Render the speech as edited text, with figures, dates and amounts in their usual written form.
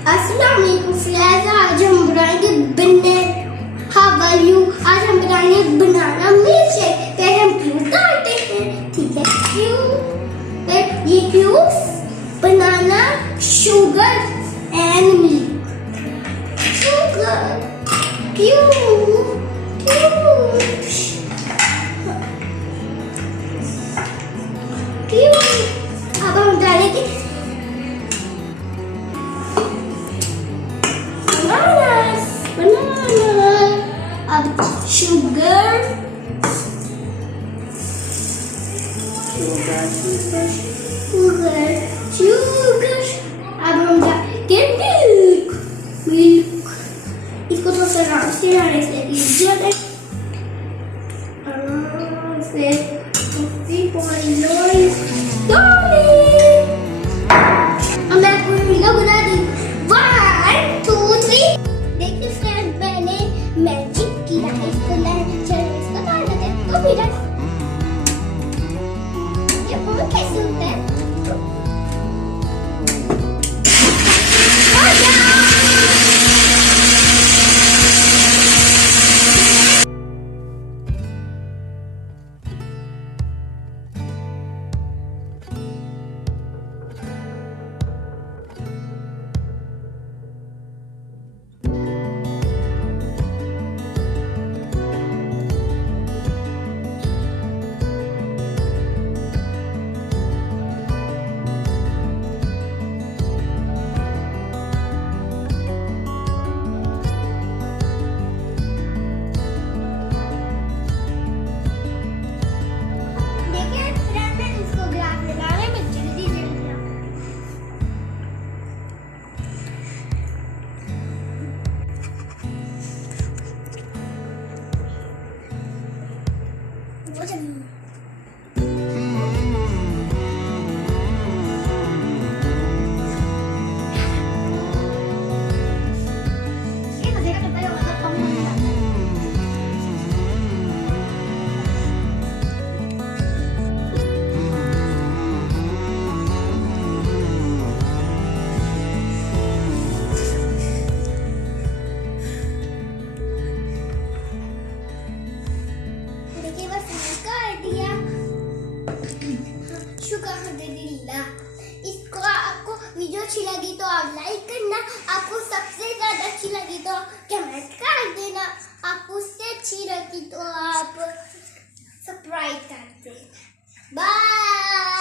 अस्सलाम वालेकुम फ्रेंड्स, आज हम बनाएंगे हाउ आर यू। आज हम बनाएंगे बनाना मिल्क शेक। पहले हम क्यूब डालते हैं, ठीक है। क्यूब, ये cubes, banana, sugar and milk. Sugar, cube, cube. अब हम डालेंगे banana, अब sugar, अब हम डालेंगे मिल्क। इसको थोड़ा सा आराम से डालने से लीजिए, आराम से अब मैं आपको वीडियो बना दी 1 2 3। देखिए फ्रेंड, मैंने मैजिक किया। इसको इसको डाल देते हैं तो भी ये बहुत कैसे होता है। इसको आपको वीडियो अच्छी लगी तो आप लाइक करना, आपको सबसे ज्यादा अच्छी लगी तो कमेंट कर देना, आपको उससे अच्छी लगी तो आप सब्सक्राइब कर देना। बाय।